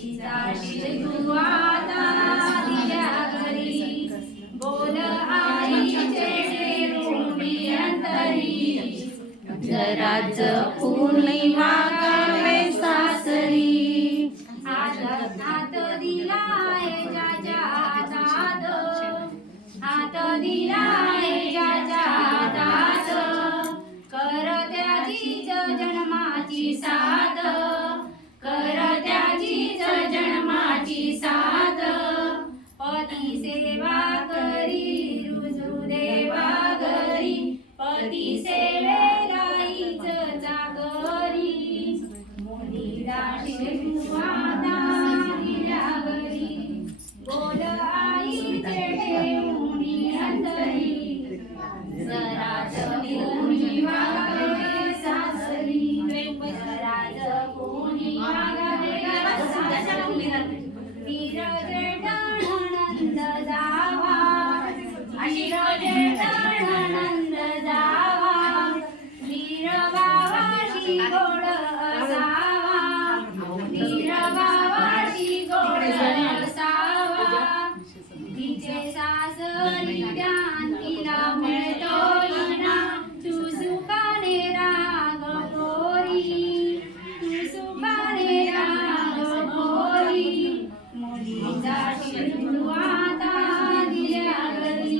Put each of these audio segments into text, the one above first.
जाशील तू आता दिल्या घरी, बोल आईचे देऊनी अंतरी, जरा जपून मागावे सासरी. हात दिलाय ज्याच्या हातात, हात दिलाय ज्याच्या हातात, कर त्याचीच जन्माची साथ, कर त्याचीच जन्माची साथ. पती सेवा करी रुजू देवा घरी, पती सेवेला हीच चाकरी. मुली जाशील तू आता दिल्या घरी, बोल आईचे देऊनी अंतरी, जरा जपून वागावे सासरी, जरा जपून वागावे सासरी. वीर जेठानंद जावा, वीर जेठानंद जावा, वीर बाबाशी गोड असावा, वीर बाबाशी गोड असावा. तिचे सासरी ध्यान तिला मिळतोय ना, तू सुखाने राग पोरी, तू सुखाने राग पोरी. मुली जाशील तू आता दिल्या घरी,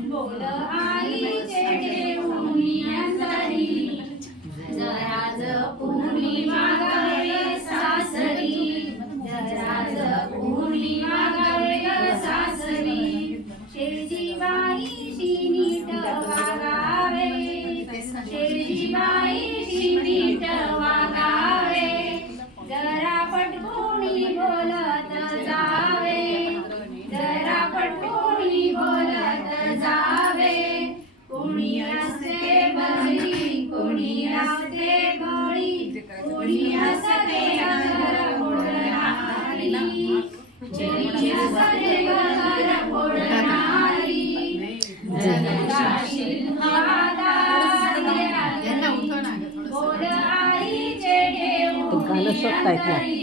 बोल आईचे देऊनी अंतरी, जरा जपून मागावे सासरी, जरा जपून मागावे सासरी. शेळीची बाईशी नीट वागावे, शेळीची बाईशी नीट वागावे, जरा पटकुनी बोलत जावे, जरा पटकुनी बोलत जावे. कोणी असते बळी, कोणी असते बळी, कोणी असते घर फोडणारी, कोणी असते घर फोडणारी. जाशील आता दिल्या घरी, बोल आईचे देऊनी अंतरी,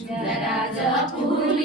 जरा जपून